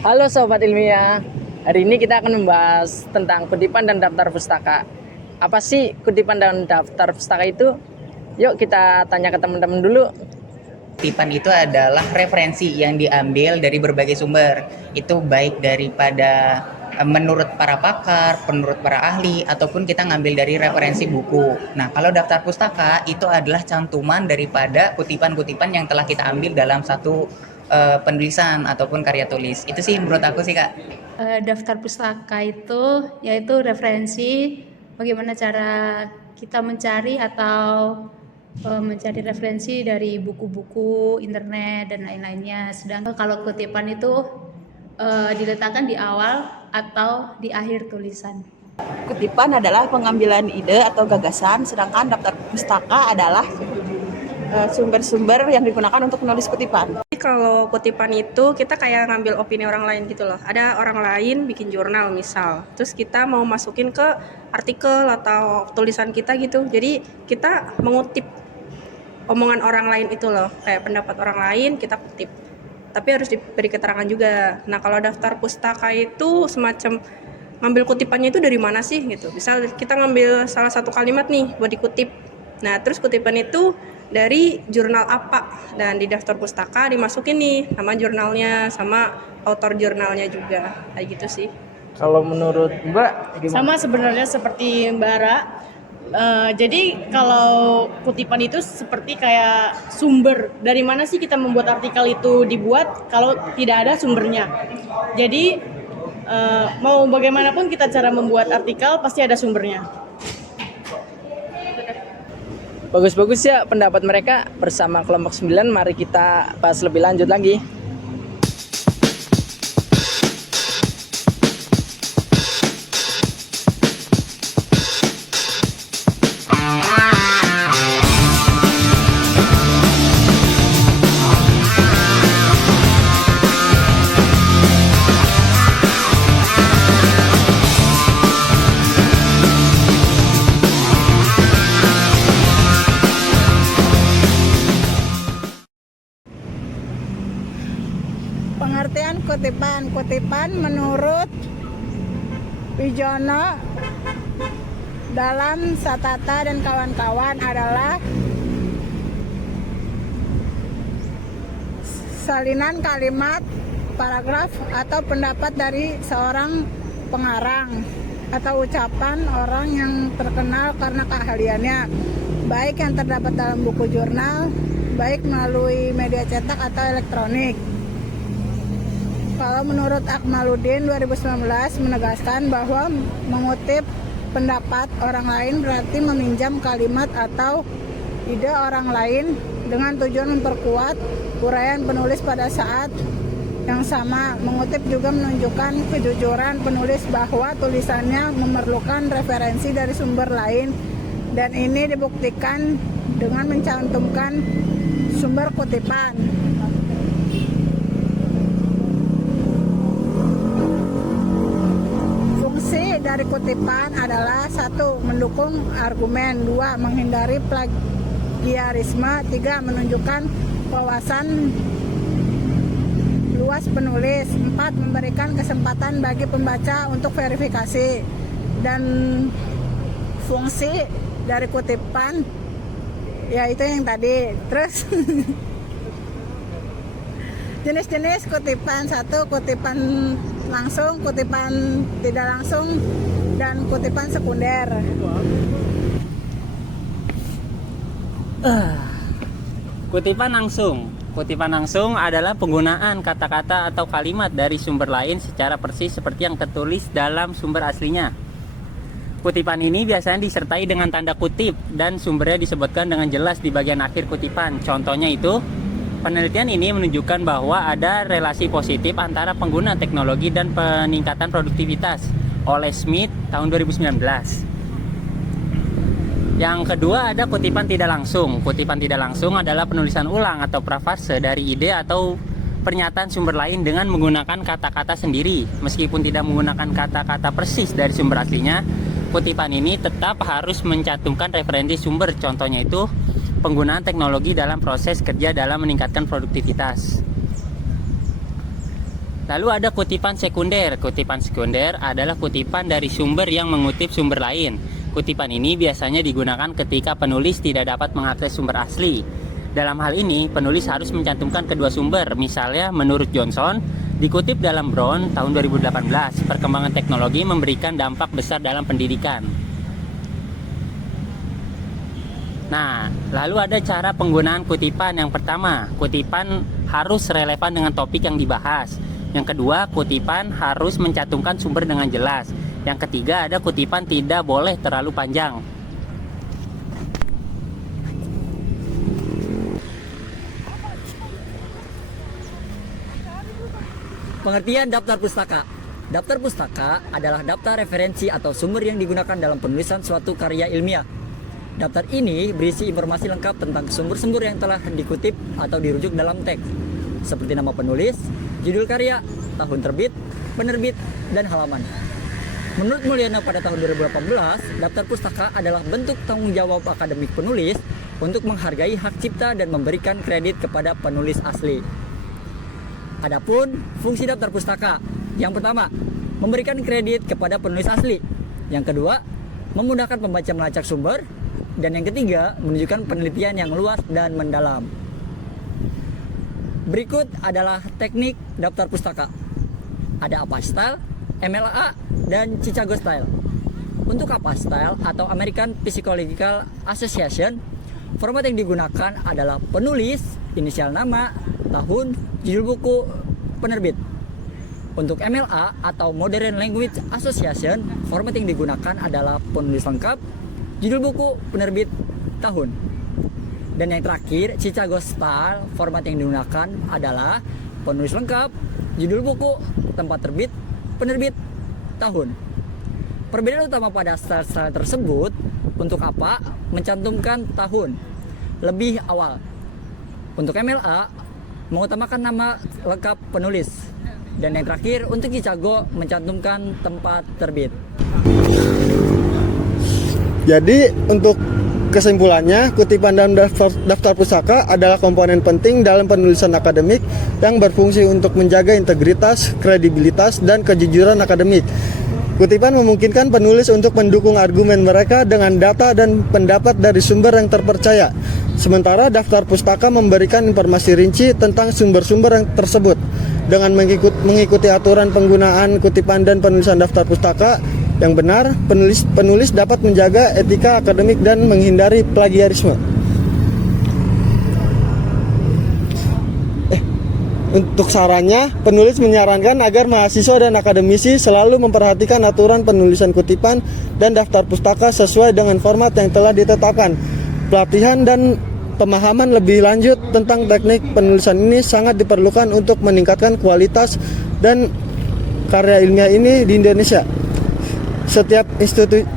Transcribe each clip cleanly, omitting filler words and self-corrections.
Halo Sobat Ilmiah, hari ini kita akan membahas tentang kutipan dan daftar pustaka. Apa sih kutipan dan daftar pustaka itu? Yuk kita tanya ke teman-teman dulu. Kutipan itu adalah referensi yang diambil dari berbagai sumber. Itu baik daripada menurut para pakar, menurut para ahli, ataupun kita ngambil dari referensi buku. Nah, kalau daftar pustaka itu adalah cantuman daripada kutipan-kutipan yang telah kita ambil dalam satu penulisan ataupun karya tulis. Itu sih menurut aku sih, Kak. Daftar pustaka itu yaitu referensi bagaimana cara kita mencari atau mencari referensi dari buku-buku, internet dan lain-lainnya. Sedangkan kalau kutipan itu diletakkan di awal atau di akhir tulisan. Kutipan adalah pengambilan ide atau gagasan, sedangkan daftar pustaka adalah sumber-sumber yang digunakan untuk menulis kutipan. Kalau kutipan itu kita kayak ngambil opini orang lain gitu loh. Ada orang lain bikin jurnal misal, terus kita mau masukin ke artikel atau tulisan kita gitu. Jadi kita mengutip omongan orang lain itu loh, kayak pendapat orang lain kita kutip. Tapi harus diberi keterangan juga. Nah kalau daftar pustaka itu semacam ngambil kutipannya itu dari mana sih gitu. Misal kita ngambil salah satu kalimat nih buat dikutip. Nah terus kutipan itu dari jurnal apa, dan di daftar pustaka dimasukin nih nama jurnalnya sama autor jurnalnya juga, kayak gitu sih. Kalau menurut Mbak gimana? Sama sebenarnya seperti Mbak Ra. Jadi kalau kutipan itu seperti kayak sumber. Dari mana sih kita membuat artikel itu dibuat kalau tidak ada sumbernya. Jadi mau bagaimanapun kita cara membuat artikel pasti ada sumbernya. Bagus-bagus ya pendapat mereka. Bersama kelompok 9 mari kita bahas lebih lanjut lagi. Pengertian kutipan. Kutipan menurut Wijono dalam Satata dan kawan-kawan adalah salinan kalimat, paragraf, atau pendapat dari seorang pengarang atau ucapan orang yang terkenal karena keahliannya, baik yang terdapat dalam buku jurnal, baik melalui media cetak atau elektronik. Kalau menurut Akmaluddin 2019 menegaskan bahwa mengutip pendapat orang lain berarti meminjam kalimat atau ide orang lain dengan tujuan memperkuat uraian penulis pada saat yang sama. Mengutip juga menunjukkan kejujuran penulis bahwa tulisannya memerlukan referensi dari sumber lain, dan ini dibuktikan dengan mencantumkan sumber kutipan. Fungsi dari kutipan adalah 1. Mendukung argumen, 2. Menghindari plagiarisme, 3. Menunjukkan wawasan luas penulis, 4. Memberikan kesempatan bagi pembaca untuk verifikasi. Dan fungsi dari kutipan yaitu yang tadi. Terus jenis-jenis kutipan: 1. Kutipan langsung, kutipan tidak langsung, dan kutipan sekunder. Kutipan langsung. Kutipan langsung adalah penggunaan kata-kata atau kalimat dari sumber lain secara persis seperti yang tertulis dalam sumber aslinya. Kutipan ini biasanya disertai dengan tanda kutip dan sumbernya disebutkan dengan jelas di bagian akhir kutipan. Contohnya itu, penelitian ini menunjukkan bahwa ada relasi positif antara pengguna teknologi dan peningkatan produktivitas oleh Smith tahun 2019. Yang kedua ada kutipan tidak langsung. Kutipan tidak langsung adalah penulisan ulang atau parafrase dari ide atau pernyataan sumber lain dengan menggunakan kata-kata sendiri. Meskipun tidak menggunakan kata-kata persis dari sumber aslinya, kutipan ini tetap harus mencantumkan referensi sumber. Contohnya itu penggunaan teknologi dalam proses kerja dalam meningkatkan produktivitas. Lalu ada kutipan sekunder. Kutipan sekunder adalah kutipan dari sumber yang mengutip sumber lain. Kutipan ini biasanya digunakan ketika penulis tidak dapat mengakses sumber asli. Dalam hal ini, penulis harus mencantumkan kedua sumber. Misalnya, menurut Johnson, dikutip dalam Brown tahun 2018, perkembangan teknologi memberikan dampak besar dalam pendidikan. Nah, lalu ada cara penggunaan kutipan. Yang pertama, kutipan harus relevan dengan topik yang dibahas. Yang kedua, kutipan harus mencantumkan sumber dengan jelas. Yang ketiga, ada kutipan tidak boleh terlalu panjang. Pengertian daftar pustaka. Daftar pustaka adalah daftar referensi atau sumber yang digunakan dalam penulisan suatu karya ilmiah. Daftar ini berisi informasi lengkap tentang sumber-sumber yang telah dikutip atau dirujuk dalam teks, seperti nama penulis, judul karya, tahun terbit, penerbit, dan halaman. Menurut Mulyana pada tahun 2018, daftar pustaka adalah bentuk tanggung jawab akademik penulis untuk menghargai hak cipta dan memberikan kredit kepada penulis asli. Adapun fungsi daftar pustaka, yang pertama, memberikan kredit kepada penulis asli. Yang kedua, memudahkan pembaca melacak sumber. Dan yang ketiga, menunjukkan penelitian yang luas dan mendalam. Berikut adalah teknik daftar pustaka. Ada APA Style, MLA, dan Chicago Style. Untuk APA Style atau American Psychological Association, format yang digunakan adalah penulis, inisial nama, tahun, judul buku, penerbit. Untuk MLA atau Modern Language Association, format yang digunakan adalah penulis lengkap, judul buku, penerbit, tahun. Dan yang terakhir, Chicago Style, format yang digunakan adalah penulis lengkap, judul buku, tempat terbit, penerbit, tahun. Perbedaan utama pada style-style tersebut, untuk apa? Mencantumkan tahun lebih awal. Untuk MLA, mengutamakan nama lengkap penulis. Dan yang terakhir, untuk Chicago, mencantumkan tempat terbit. Jadi untuk kesimpulannya, kutipan dalam daftar pustaka adalah komponen penting dalam penulisan akademik yang berfungsi untuk menjaga integritas, kredibilitas, dan kejujuran akademik. Kutipan memungkinkan penulis untuk mendukung argumen mereka dengan data dan pendapat dari sumber yang terpercaya. Sementara daftar pustaka memberikan informasi rinci tentang sumber-sumber yang tersebut. Dengan mengikuti aturan penggunaan kutipan dan penulisan daftar pustaka yang benar, penulis dapat menjaga etika akademik dan menghindari plagiarisme. Untuk sarannya, penulis menyarankan agar mahasiswa dan akademisi selalu memperhatikan aturan penulisan kutipan dan daftar pustaka sesuai dengan format yang telah ditetapkan. Pelatihan dan pemahaman lebih lanjut tentang teknik penulisan ini sangat diperlukan untuk meningkatkan kualitas dan karya ilmiah ini di Indonesia. Setiap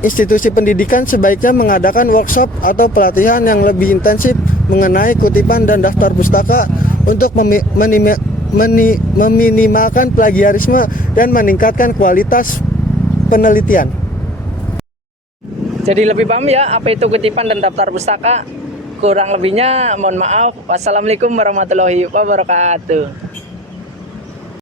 institusi pendidikan sebaiknya mengadakan workshop atau pelatihan yang lebih intensif mengenai kutipan dan daftar pustaka untuk meminimalkan plagiarisme dan meningkatkan kualitas penelitian. Jadi lebih paham ya apa itu kutipan dan daftar pustaka. Kurang lebihnya mohon maaf. Wassalamualaikum warahmatullahi wabarakatuh.